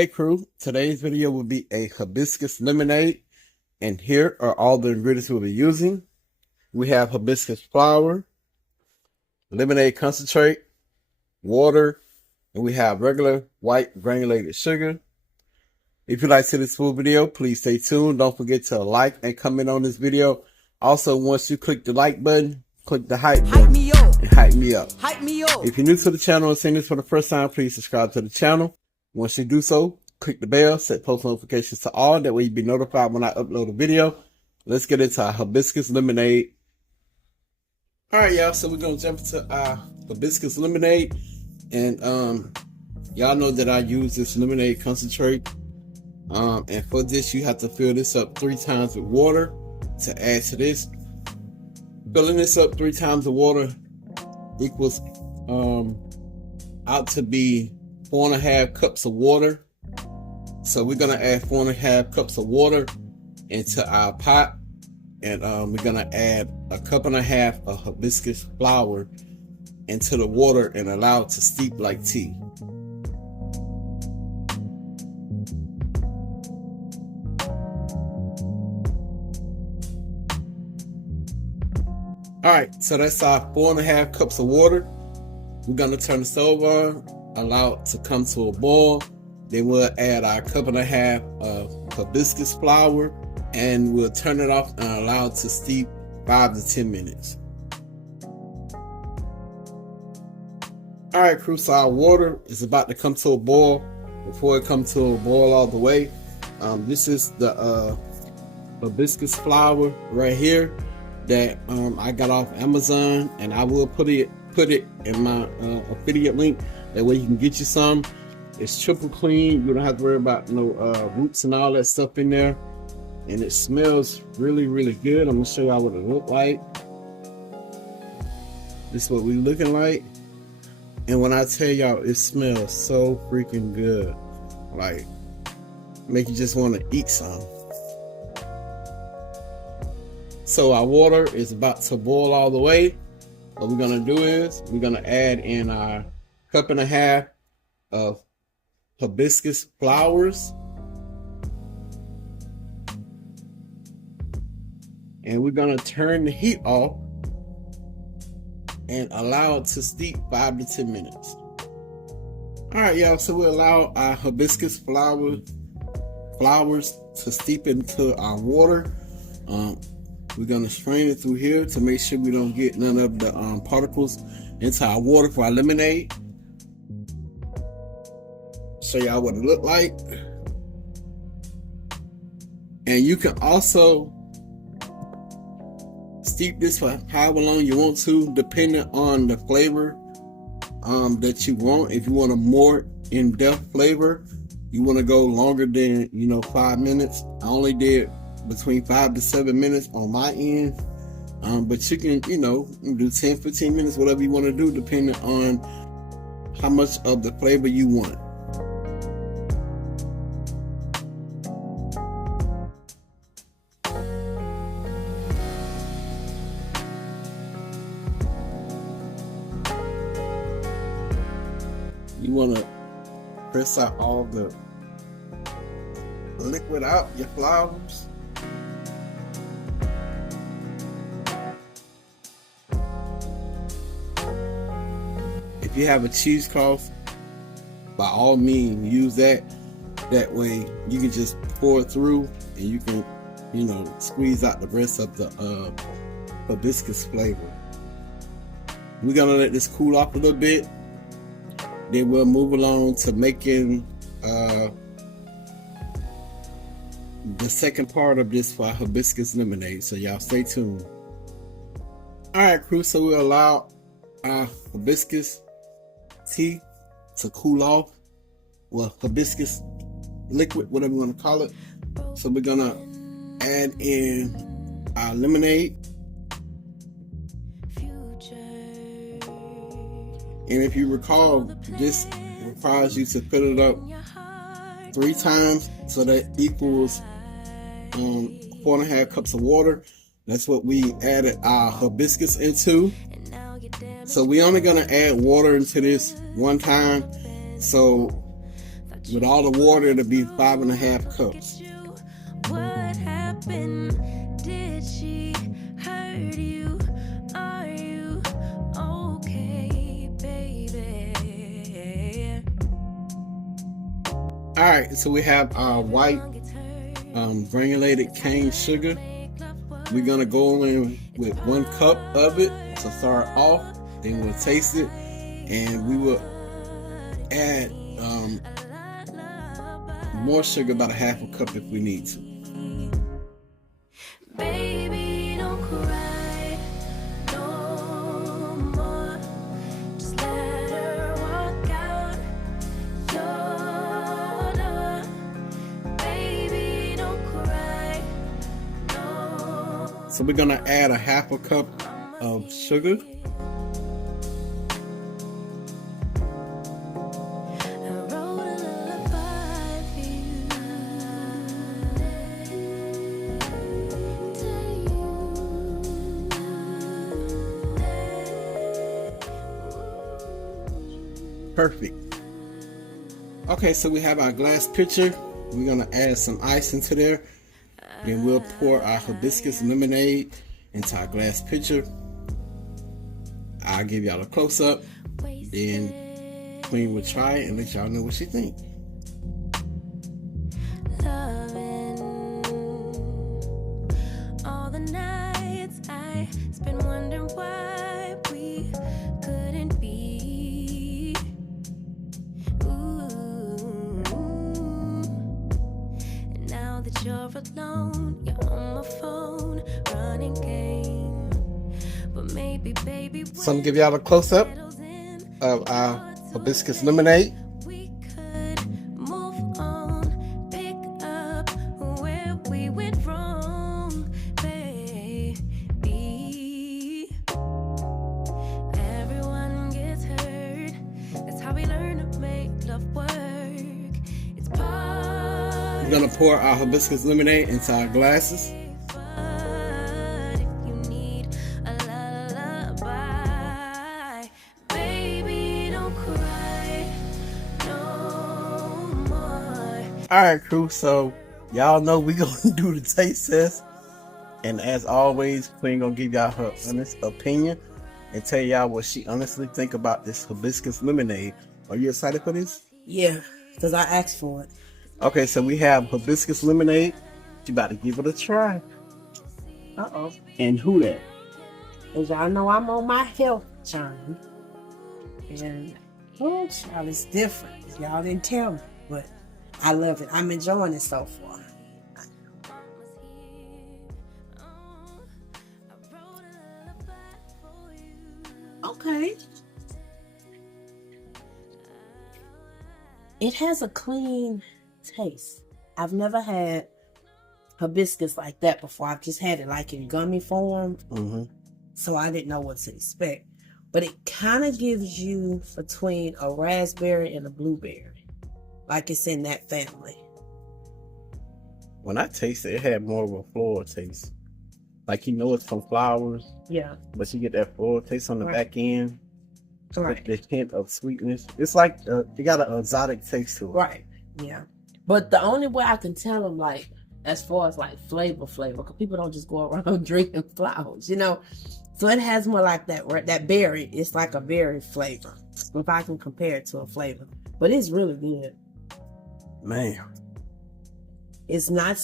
Alright crew, today's video will be a hibiscus lemonade, and here are all the ingredients we'll be using. We have hibiscus flower, lemonade concentrate, water, and we have regular white granulated sugar. If you like to see this full video, please stay tuned. Don't forget to like and comment on this video. Also, once you click the like button, click the hype button and hype me up. If you're new to the channel and seeing this for the first time, please subscribe to the channel. Once you do so, click the bell, set post notifications to all. That way you'll be notified when I upload a video. Let's get into our hibiscus lemonade. Alright y'all, so we're going to jump into our hibiscus lemonade. And y'all know that I use this lemonade concentrate. And for this, you have to fill this up 3 times with water to add to this. Filling this up 3 times with water equals out to be 4.5 cups of water. So we're gonna add 4.5 cups of water into our pot, and we're gonna add 1.5 cups of hibiscus flower into the water and allow it to steep like tea. Alright, so that's our 4.5 cups of water. We're gonna turn the stove on, allow it to come to a boil. Then we'll add our 1.5 cups of hibiscus flower, and we'll turn it off and allow it to steep 5 to 10 minutes. Alright crew, so our water is about to come to a boil. Before it comes to a boil all the way, this is the hibiscus flower right here that I got off Amazon, and I will put it in my affiliate link. That way you can get you some. It's triple clean. You don't have to worry about no roots and all that stuff in there. And it smells really, really good. I'm gonna show y'all what it looks like. This is what we looking like. And when I tell y'all, it smells so freaking good. Like, make you just want to eat some. So our water is about to boil all the way. What we're gonna do is we're gonna add in our 1.5 cups of hibiscus flowers, and we're gonna turn the heat off and allow it to steep 5 to 10 minutes. Alright y'all, so we'll allow our hibiscus flowers to steep into our water. We're going to strain it through here to make sure we don't get none of the particles into our water for our lemonade. Show y'all what it look like. And you can also steep this for however long you want to, depending on the flavor that you want. If you want a more in-depth flavor, you want to go longer than 5 minutes. I only did between 5 to 7 minutes on my end, but you can do 10-15 minutes, whatever you want to do, depending on how much of the flavor you want. You want to press out all the liquid out your flowers. If you have a cheesecloth, by all means use that. That way you can just pour it through, and you can squeeze out the rest of the hibiscus flavor. We're gonna let this cool off a little bit, then we'll move along to making the second part of this for our hibiscus lemonade. So y'all stay tuned. Alright crew, so we'll allow our hibiscus tea to cool off. Well, hibiscus liquid, whatever you want to call it. So we're gonna add in our lemonade. And if you recall, this requires you to fill it up 3 times, so that equals 4.5 cups of water. That's what we added our hibiscus into. So we only gonna add water into this one time. So With all the water, it'll be 5.5 cups. What happened? Did she hurt you? Are you okay, baby? Alright, so we have our white granulated cane sugar. We're gonna go in with 1 cup of it to start off, then we'll taste it, and we will add more sugar, about 1/2 cup if we need to. Baby, don't cry no more. Just let her walk out your door. Baby, don't cry no. So we're gonna add 1/2 cup of sugar. Perfect. Okay, so we have our glass pitcher. We're gonna add some ice into there. Then we'll pour our hibiscus lemonade into our glass pitcher. I'll give y'all a close-up. Then Queen will try it and let y'all know what she thinks. All the nights I spent wondering why we couldn't be. And now that you're alone, you're on my phone, running game. But maybe, baby, So I'm gonna give y'all a close-up of our hibiscus lemonade. we could move on, pick up where we went wrong, baby. Everyone gets hurt. That's how we learn to make love work. It's part. We're gonna pour our hibiscus lemonade into our glasses. But if you need a lullaby, baby, don't cry no more. Alright, crew, so y'all know we gonna do the taste test. And as always, Queen gonna give y'all her honest opinion and tell y'all what she honestly think about this hibiscus lemonade. Are you excited for this? Yeah, because I asked for it. Okay, so we have hibiscus lemonade. You about to give it a try. Uh-oh. And who that? As y'all know, I'm on my health journey. And, oh, child, it's different. Y'all didn't tell me, but I love it. I'm enjoying it so far. Okay. It has a clean taste. I've never had hibiscus like that before. I've just had it like in gummy form. Mm-hmm. So I didn't know what to expect. But it kind of gives you between a raspberry and a blueberry. Like it's in that family. When I tasted it, it had more of a floral taste. Like, you know, it's from flowers, Yeah. but you get that floral taste on the Right. back end. Right. The hint of sweetness. It's like it got an exotic taste to it. Right. Yeah. But the only way I can tell them, like, as far as like flavor, because people don't just go around drinking flowers, you know. So it has more like that berry. It's like a berry flavor, if I can compare it to a flavor. But it's really good. Man. It's not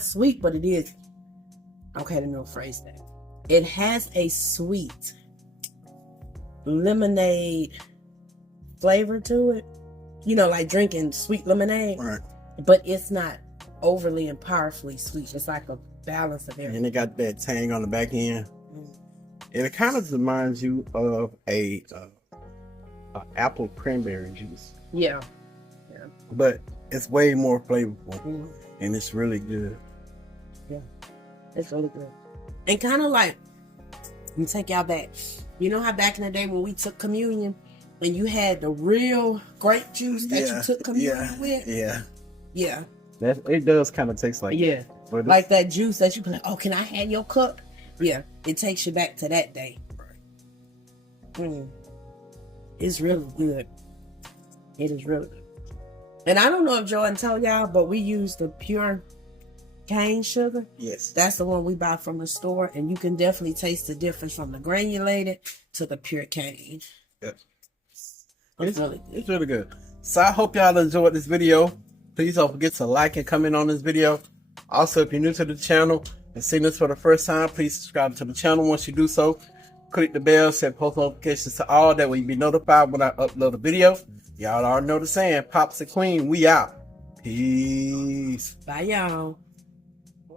sweet, but it is. Okay, let me rephrase that. It has a sweet lemonade flavor to it. You know, like drinking sweet lemonade. Right. But it's not overly and powerfully sweet. It's like a balance of everything. And it got that tang on the back end. And it kind of reminds you of a apple cranberry juice. Yeah. But it's way more flavorful. Mm. And it's really good. It's really good. And kind of like, let me take y'all back. You know how back in the day when we took communion and you had the real grape juice that you took communion with? Yeah. Yeah. It does kind of taste like Yeah. But Like that juice that you can like, oh, can I have your cup? Yeah. It takes you back to that day. It's really good. It is really good. And I don't know if Jordan told y'all, but we use the pure cane sugar. Yes. That's the one we buy from the store, and you can definitely taste the difference from the granulated to the pure cane. Yep. It's really good. It's really good. So I hope y'all enjoyed this video. Please don't forget to like and comment on this video. Also, if you're new to the channel and seeing this for the first time, please subscribe to the channel. Once you do so, click the bell, set post notifications to all. That way you'll be notified when I upload a video. Y'all already know the saying, Pops and Queen, we out. Peace. Bye, y'all.